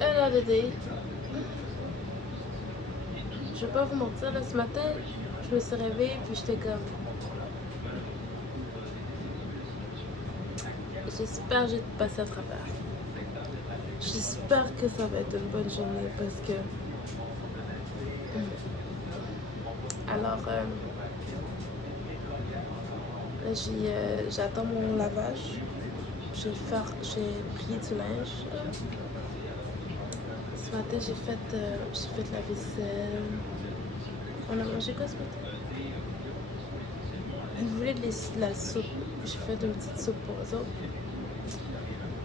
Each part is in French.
Another day. Je vais pas vous mentir, là, ce matin, je me suis réveillée puis j'étais comme... J'espère que j'ai passé à travers. J'espère que ça va être une bonne journée parce que... Alors, là, j'attends mon lavage. J'ai plié du linge. Ce matin, j'ai fait la vaisselle. On a mangé quoi ce matin? Vous voulez de la soupe? J'ai fait une petite soupe pour eux autres.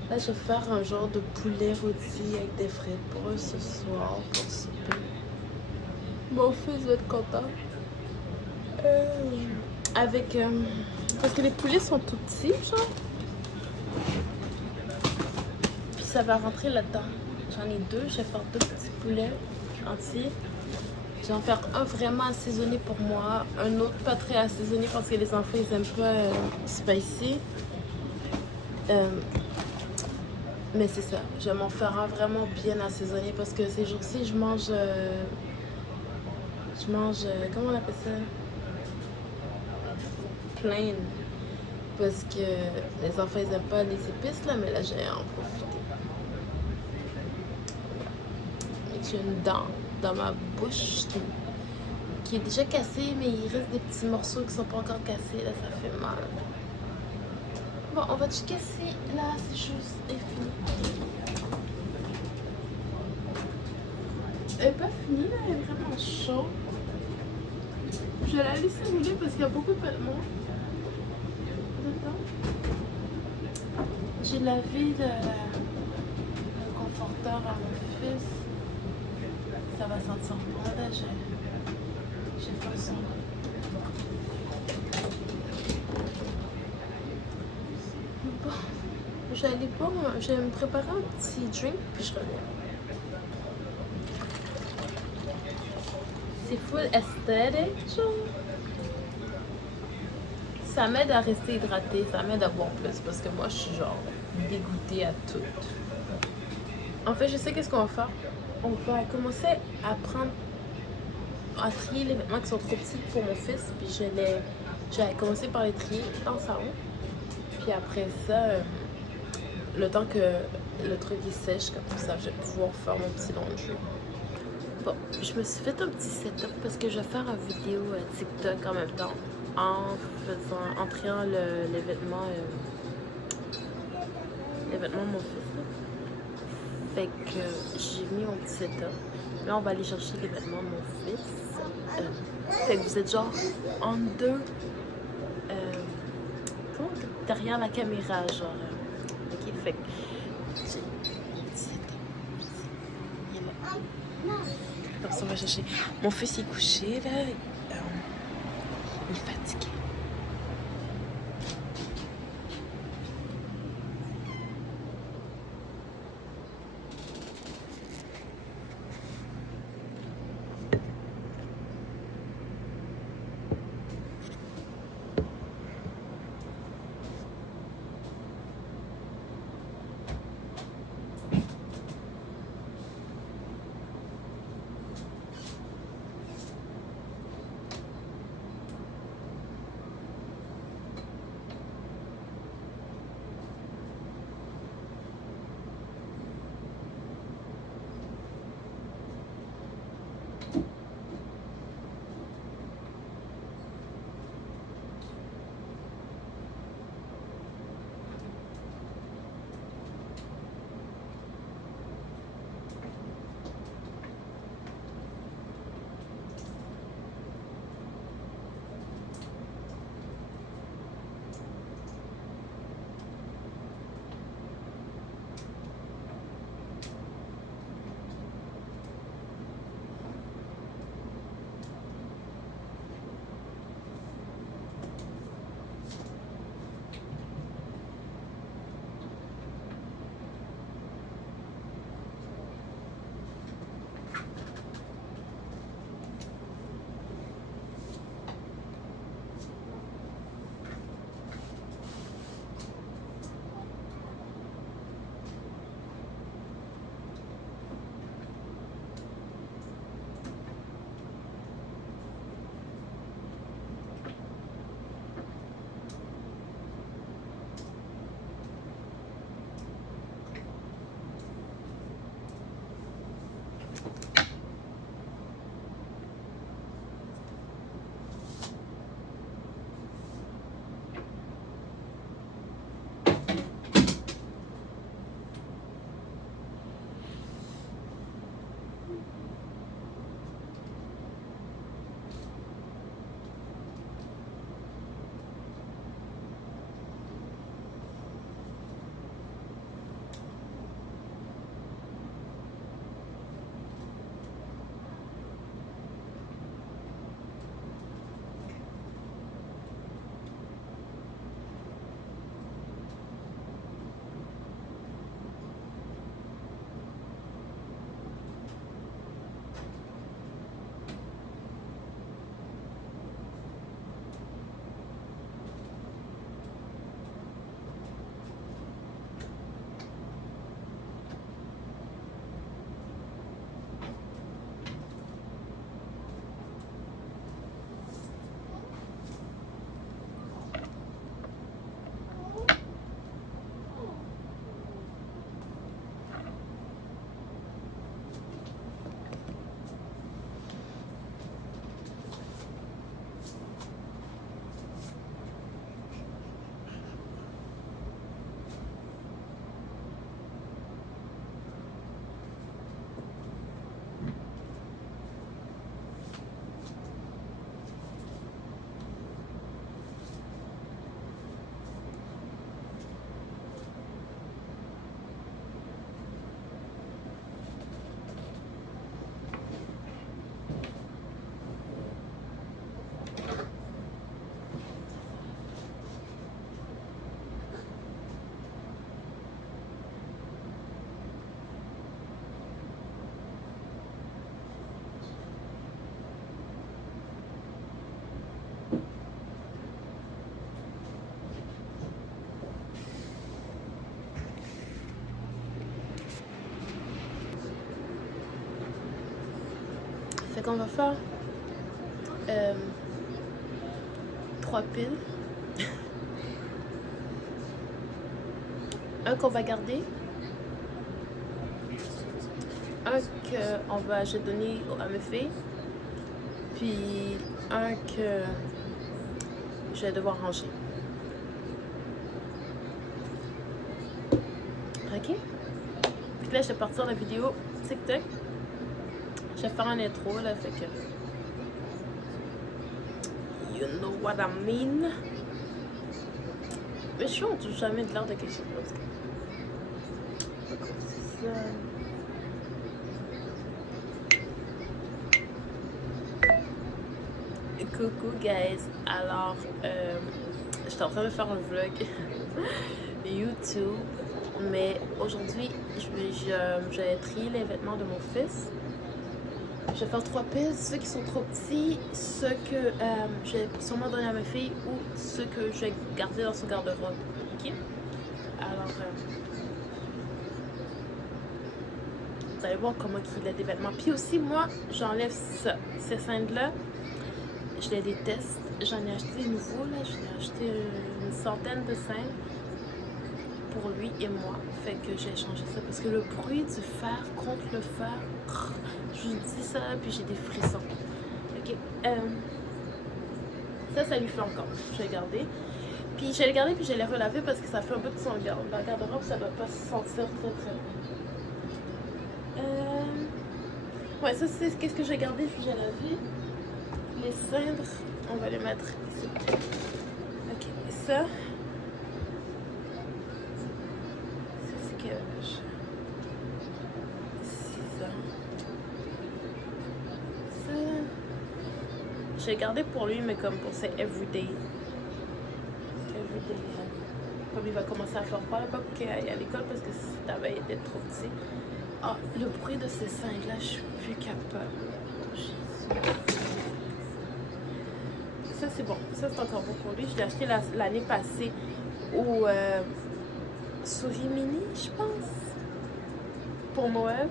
Là, je vais faire un genre de poulet rôti avec des frites pour eux ce soir, pour souper. Mon fils va être content. Avec... parce que les poulets sont tout petits, genre. Puis ça va rentrer là-dedans. J'en ai deux, je vais faire deux petits poulets entiers. Je vais en faire un vraiment assaisonné pour moi, un autre pas très assaisonné parce que les enfants ils aiment pas spicy. Mais c'est ça, je vais m'en faire un vraiment bien assaisonné parce que ces jours-ci je mange, comment on appelle ça? Plain. Parce que les enfants ils aiment pas les épices là, mais là j'ai en profité. J'ai une dent dans ma bouche qui est déjà cassée, mais il reste des petits morceaux qui sont pas encore cassés, là ça fait mal. Bon, on va checker si là ces choses est finie. Elle est pas finie là, elle est vraiment chaude. Je vais la laisser rouler parce qu'il y a beaucoup de vêtements dedans. J'ai lavé le conforteur à mon fils. Ça va sentir bon là, j'ai pas le son. Bon, je vais me préparer un petit drink puis je reviens. C'est full aesthetic, genre. Ça m'aide à rester hydratée, ça m'aide à boire plus parce que moi je suis genre dégoûtée à tout. En fait, je sais qu'est-ce qu'on va faire. On va commencer à trier les vêtements qui sont trop petits pour mon fils, puis je vais commencer par les trier dans le salon. Puis après ça, le temps que le truc il sèche, comme ça, je vais pouvoir faire mon petit laundry. Bon, je me suis fait un petit setup parce que je vais faire une vidéo TikTok en même temps en triant les vêtements de mon fils. Fait que j'ai mis mon petit setup. Là, on va aller chercher les vêtements de mon fils. Fait que vous êtes genre en deux, derrière la caméra, genre. Ok, fait que j'ai mon petit setup. Il est là. Donc, ça, on va chercher. Mon fils est couché, là. Il est fatigué. Fait qu'on va faire 3 piles. Un qu'on va garder. Un que je vais donner à mes filles. Puis un que je vais devoir ranger. Ok? Puis là, je vais partir la vidéo TikTok. Je vais faire un intro là, fait que. You know what I mean? Mais je suis on touche jamais de l'air de quelque chose parce que. C'est ça. Coucou guys, alors j'étais en train de faire un vlog YouTube, mais aujourd'hui je vais trier les vêtements de mon fils. Je vais faire 3 piles, ceux qui sont trop petits, ceux que je vais sûrement donner à ma fille ou ceux que je vais garder dans son garde-robe. Ok? Alors vous allez voir comment il a des vêtements. Puis aussi moi j'enlève ces cintres là. Je les déteste. J'en ai acheté nouveau là. J'en ai acheté une centaine de cintres pour lui et moi. Fait que j'ai changé ça parce que le bruit du fer contre le fer, je vous dis ça puis j'ai des frissons. Ok. Ça lui fait encore. Je vais le garder. Puis je vais le garder puis je vais les relaver parce que ça fait un peu de son garde-robe. Ça doit pas se sentir très très bon. Ouais, ça c'est qu'est-ce que j'ai gardé puis j'ai lavé. Les cendres, on va les mettre ici. Ok, et ça, c'est ce que ça. Je l'ai gardé pour lui, mais comme pour ses everyday. Comme il va commencer à faire froid, là, pas pour qu'il aille à l'école parce que ça va être trop petit. Ah, le bruit de ces cendres là, je suis plus capable. Ça c'est bon, ça c'est encore bon pour lui. Je l'ai acheté l'année passée au Souris Mini, je pense, pour Noël.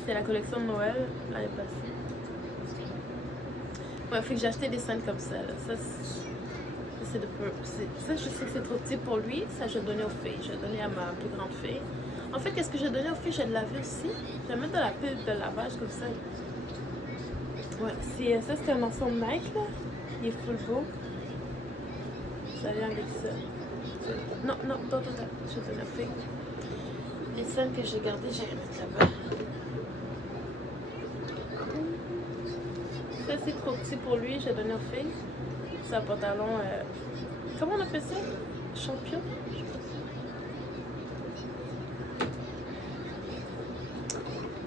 C'était la collection de Noël l'année passée. Ouais, fait que j'ai acheté des scènes comme ça. Là. Ça je sais que c'est trop petit pour lui. Ça je vais donner aux filles. Je vais donner à ma plus grande fille. En fait, qu'est-ce que je vais donner aux filles? Je vais le laver aussi. Je vais mettre dans la pile de lavage comme ça. Ouais, ça c'est un ensemble Nike là. Il est full beau. Ça vient avec ça. Non, je te le fais. Les scènes que j'ai gardées, je vais les mettre là-bas. Ça c'est trop petit pour lui, j'ai donné aux filles. C'est un pantalon. Comment on appelle ça? Champion?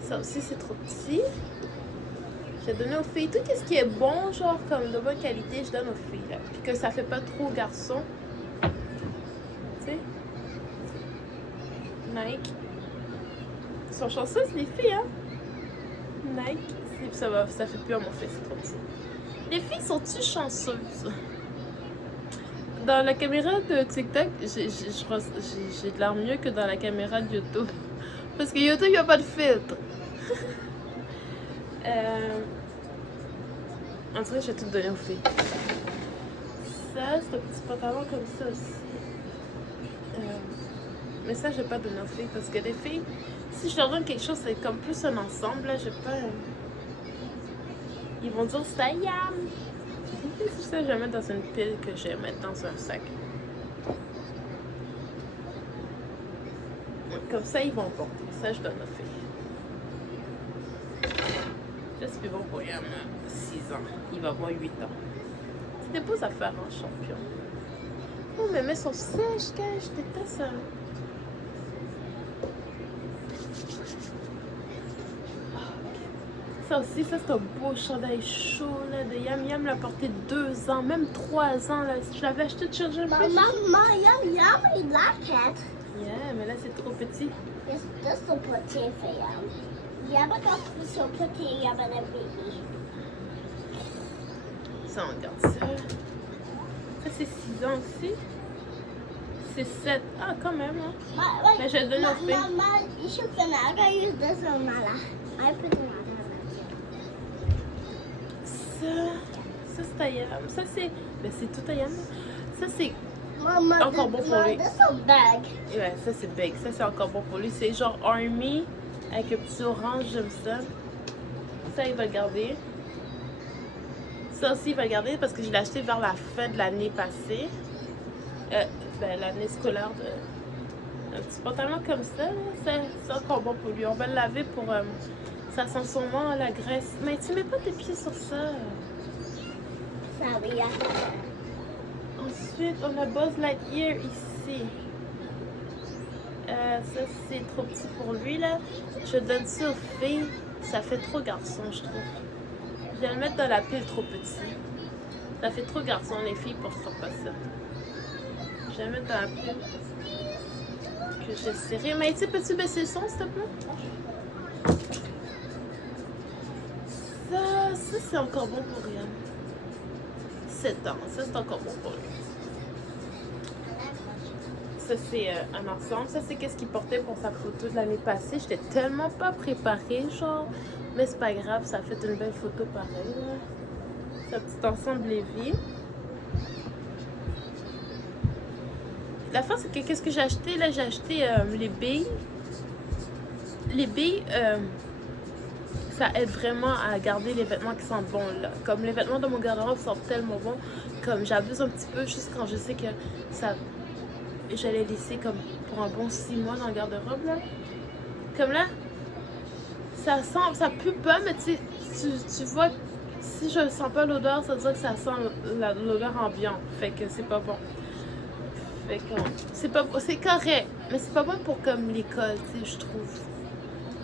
Ça aussi c'est trop petit. J'ai donné aux filles tout ce qui est bon, genre comme de bonne qualité, je donne aux filles. Là. Puis que ça fait pas trop garçon. Tu sais? Nike. Ils sont chanceuses les filles, hein? Nike. Ça fait plus à mon fils, c'est trop petit. Les filles sont-tu chanceuses? Dans la caméra de TikTok, j'ai de l'air mieux que dans la caméra de YouTube. Parce que YouTube, il n'y a pas de filtre. En tout cas, je vais tout donner aux filles. Ça, c'est un petit pantalon comme ça aussi. Mais ça, je vais pas donner aux filles parce que les filles, si je leur donne quelque chose, c'est comme plus un ensemble. Là, je vais pas. Ils vont dire ça yam. Ça, je vais mettre dans une pile que je vais mettre dans un sac. Comme ça, ils vont porter. Ça, je donne aux filles. C'est plus bon pour lui, 6 ans. Il va avoir 8 ans. C'est des beaux affaires en champion. Oh, mais mes sont sèches, je déteste ça. Ça aussi, ça c'est un beau chandail chaud là, de Yam. Yam l'a porté 2 ans, même 3 ans. Là. Je l'avais acheté de Children's Place. Maman, Yam, il like it. Yeah, mais là c'est trop petit. Yes, this is so pretty for Yam. Yam got so pretty, Yam and a baby. Ça, on regarde ça. Ça c'est 6 ans aussi. C'est 7. Ah, quand même. Hein. Mais je vais le donner aux filles. Maman, you should finish. I gotta use this one, Mala. I put it on. Ça c'est Ayam. Ça c'est... Ben c'est tout Ayam. Ça c'est Mama, encore bon pour lui. This is a bag. Ouais, ça c'est big. Ça c'est encore bon pour lui. C'est genre Army avec un petit orange, j'aime ça. Ça, il va le garder. Ça aussi, il va le garder parce que je l'ai acheté vers la fin de l'année passée. Ben, l'année scolaire. Un petit pantalon comme ça, c'est encore bon pour lui. On va le laver pour... ça sent sûrement la graisse. Mais tu mets pas tes pieds sur ça. Sorry, Ensuite, on a Buzz Lightyear ici. Ça, c'est trop petit pour lui, là. Je donne ça aux filles. Ça fait trop garçon, je trouve. Je vais le mettre dans la pile trop petit. Ça fait trop garçon, les filles, pour faire pas ça. Je vais le mettre dans la pile que j'ai serré. Mais tu sais, peux-tu baisser le son, s'il te plaît? Ça c'est encore bon pour rien. 7 ans, ça c'est encore bon pour lui. Ça c'est un ensemble. Ça c'est qu'est-ce qu'il portait pour sa photo de l'année passée. J'étais tellement pas préparée, genre. Mais c'est pas grave, ça a fait une belle photo pareil. C'est un petit ensemble Lévi. La fin c'est que qu'est-ce que j'ai acheté? Là j'ai acheté les billes. Les billes, ça aide vraiment à garder les vêtements qui sentent bon là. Comme les vêtements de mon garde-robe sentent tellement bon, comme j'abuse un petit peu juste quand je sais que ça, je l'ai laissé comme pour un bon 6 mois dans le garde-robe là. Comme là, ça sent, ça pue pas, mais tu vois, si je sens pas l'odeur, ça veut dire que ça sent l'odeur ambiante, fait que c'est pas bon. Fait que c'est correct, mais c'est pas bon pour comme l'école, tu sais, je trouve.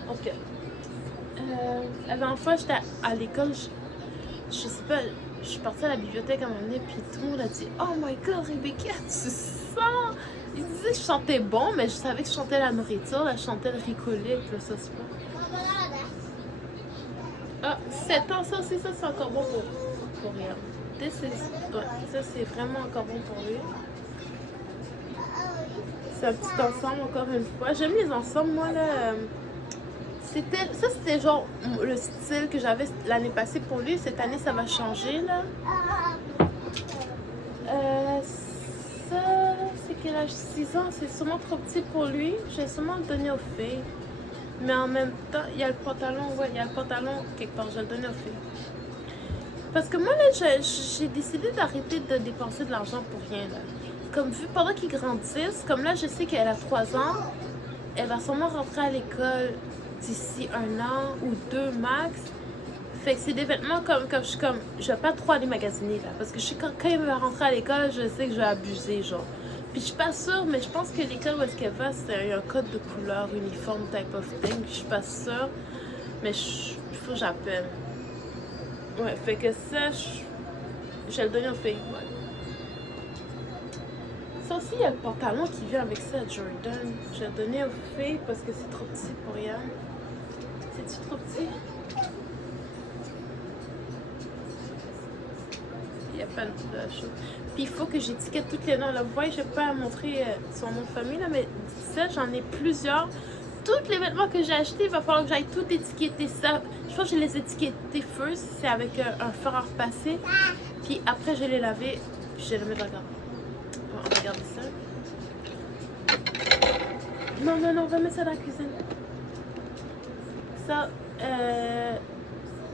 Ok. La dernière fois, j'étais à l'école, je sais pas, je suis partie à la bibliothèque à un moment donné, puis tout le monde a dit « Oh my god, Rebecca, tu sens! » Ils disaient que je chantais bon, mais je savais que je chantais la nourriture, là, je chantais le ricolé avec le sauce pas. Ah, 7 ans, ça aussi, ça c'est encore bon pour rien. Ouais, ça c'est vraiment encore bon pour lui. C'est un petit ensemble, encore une fois. J'aime les ensembles, moi, là. C'était genre le style que j'avais l'année passée pour lui. Cette année, ça va changer, là. Ça, c'est quel âge? 6 ans, c'est sûrement trop petit pour lui. J'ai sûrement le donné aux filles. Mais en même temps, il y a le pantalon. Ouais, il y a le pantalon quelque part. Je vais le donner aux filles. Parce que moi, là, j'ai décidé d'arrêter de dépenser de l'argent pour rien, là. Comme vu, pendant qu'ils grandissent, comme là, je sais qu'elle a 3 ans, elle va sûrement rentrer à l'école d'ici 1 an ou 2 max. Fait que c'est des vêtements comme je vais pas trop aller magasiner, là. Parce que je sais quand elle va rentrer à l'école, je sais que je vais abuser, genre. Puis je suis pas sûre, mais je pense que l'école où est-ce qu'elle va, c'est un code de couleur, uniforme type of thing. Je suis pas sûre, mais il faut que j'appelle. Ouais, fait que ça, je vais le donner aux filles, ouais. Ça aussi, il y a le pantalon qui vient avec ça, Jordan. Je vais le donner aux filles parce que c'est trop petit pour rien. C'est-tu trop petit? Il n'y a pas de chose. Puis il faut que j'étiquette toutes les noms. Là, vous voyez, je ne vais pas montrer son nom de famille, là, mais ça, j'en ai plusieurs. Tous les vêtements que j'ai achetés, il va falloir que j'aille tout étiqueter ça. Je pense que je les étiqueter first, c'est avec un fer à repasser. Puis après, je vais les laver, puis je vais les mettre dans le garde. On va regarder ça. Non, non, non, on va mettre ça dans la cuisine. Ça,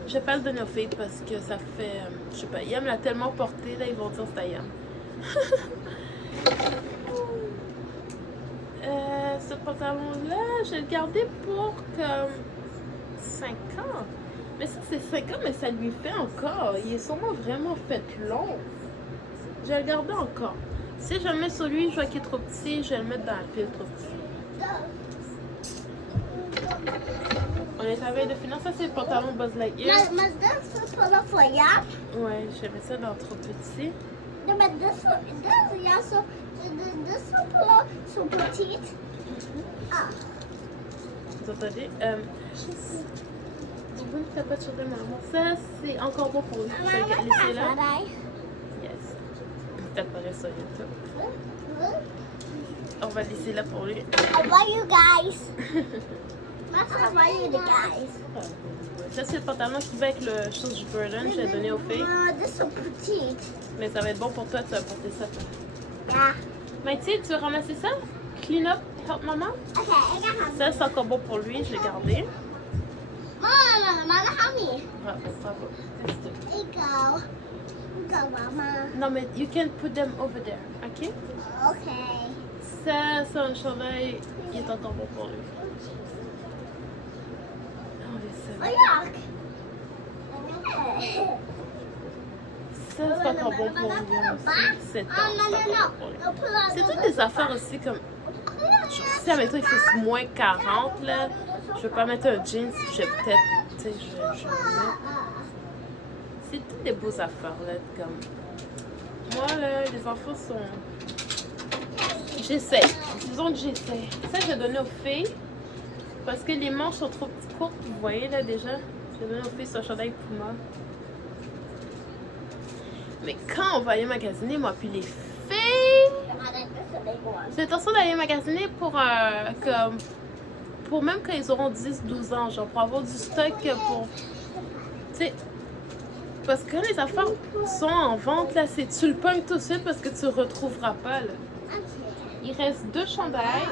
je vais pas le donner aux filles parce que ça fait, je sais pas, Yam l'a tellement porté, là, ils vont dire c'est à Yam. Ce pantalon-là, je vais le garder pour comme 5 ans. Mais ça, c'est 5 ans, mais ça lui fait encore. Il est sûrement vraiment fait long. Je vais le garder encore. Si je le mets sur lui, je vois qu'il est trop petit, je vais le mettre dans la pile trop petit. On est à veille de finir. Ça, c'est le pantalon Buzz Lightyear. Mais this is for Yam. Ouais, je vais mettre ça dans trop petit. No, but this one, yeah, so this one so petite. Ah. Vous entendez? Du coup, t'as pas de chaudron, maman. Ça, c'est encore bon pour lui. Je vais le laisser là. Yes. T'apparaît sur YouTube. On va laisser là pour lui. I love you guys. That's why you the guys. Ça, c'est le pantalon que je trouvais avec le chose du Burden. Je l'ai donné aux filles. This is so petite. Mais ça va être bon pour toi, tu vas porter ça. Toi. Yeah. Maïti, tu veux ramasser ça? Clean up, help maman. Okay, I got him. Ça, c'est encore bon pour lui, je l'ai gardé. Mama, help me. Bravo, bravo. There you go. Go, Mama. Non, mais you can put them over there, ok? Okay. Ça, c'est un chandail, il est encore bon pour lui. Oh, yuck. Ça, c'est encore bon pour lui aussi. C'est encore bon pour lui. C'est toutes des affaires aussi comme... Si, admettons, il fait moins 40, là, je vais pas mettre un jeans, je vais peut-être... Tu sais, je vais mettre... C'est toutes des beaux affaires, là, comme... Moi, là, les enfants sont... J'essaie. Disons que j'essaie. Ça, je vais donner aux filles. Parce que les manches sont trop courtes, vous voyez, là, déjà. Je vais donner aux filles ce chandail Puma. Mais quand on va aller magasiner, moi, puis les filles... J'ai l'intention d'aller magasiner pour même quand ils auront 10-12 ans, genre pour avoir du stock pour... Tu sais, parce que quand les affaires sont en vente, là, c'est tu le pognes tout de suite parce que tu ne retrouveras pas, là. Il reste 2 chandails.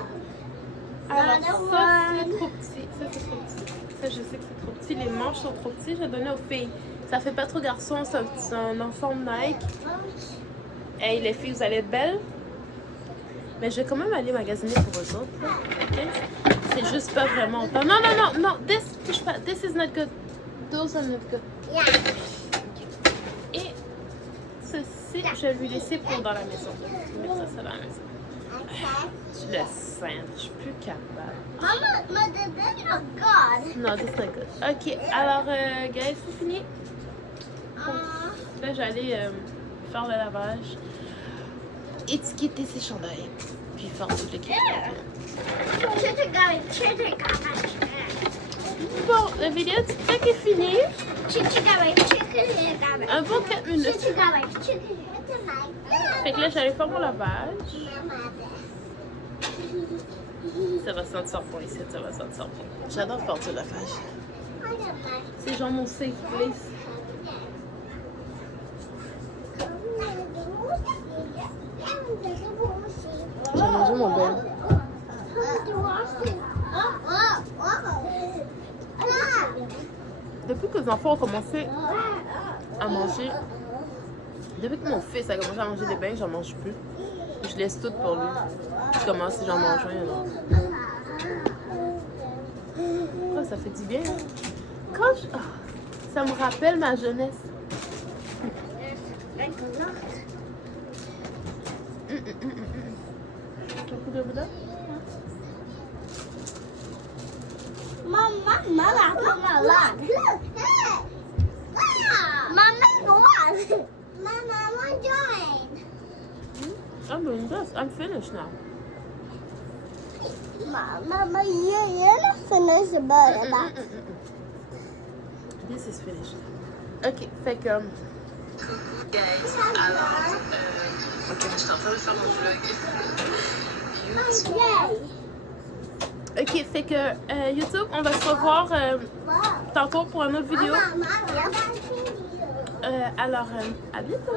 Alors ça, c'est trop petit. Ça, c'est trop petit. Ça, je sais que c'est trop petit. Les manches sont trop petits. Je vais donner aux filles. Ça fait pas trop garçon, c'est un ensemble Nike. Hey, les filles, vous allez être belles. Mais je vais quand même aller magasiner pour eux autres. Là. Okay? C'est juste pas vraiment autant. Non, non, non, non. Touche pas. This is not good. Those are not good. Yeah. Et ceci, je vais lui laisser pour dans la maison. Je vais mettre ça dans la maison. Je le sens. Je suis plus capable. Mama, but this is good. Non, this is not good. Ok, alors, guys, c'est fini. Là, j'allais faire le lavage, étiqueter ces chandails, puis faire tout le kit. Bon, la vidéo TikTok est finie. Un bon 4 minutes. Fait que là, j'allais faire mon lavage. Ça va sentir bon ici, ça va sentir bon. J'adore faire du lavage. C'est genre mon safe place. J'ai mangé mon bel. Depuis que les enfants ont commencé à manger, depuis que mon fils a commencé à manger des bains, j'en mange plus. Je laisse tout pour lui. Je commence si j'en mange un. Oh, ça fait du bien. Hein? Quand je... oh, ça me rappelle ma jeunesse. I'm finished now. Mama, you're not finished about that. This is finished. Ok, fait que... Guys, alors... ok, je suis en train de faire mon vlog. Ok, fait que YouTube, on va se revoir tantôt pour une autre vidéo. Alors, à bientôt.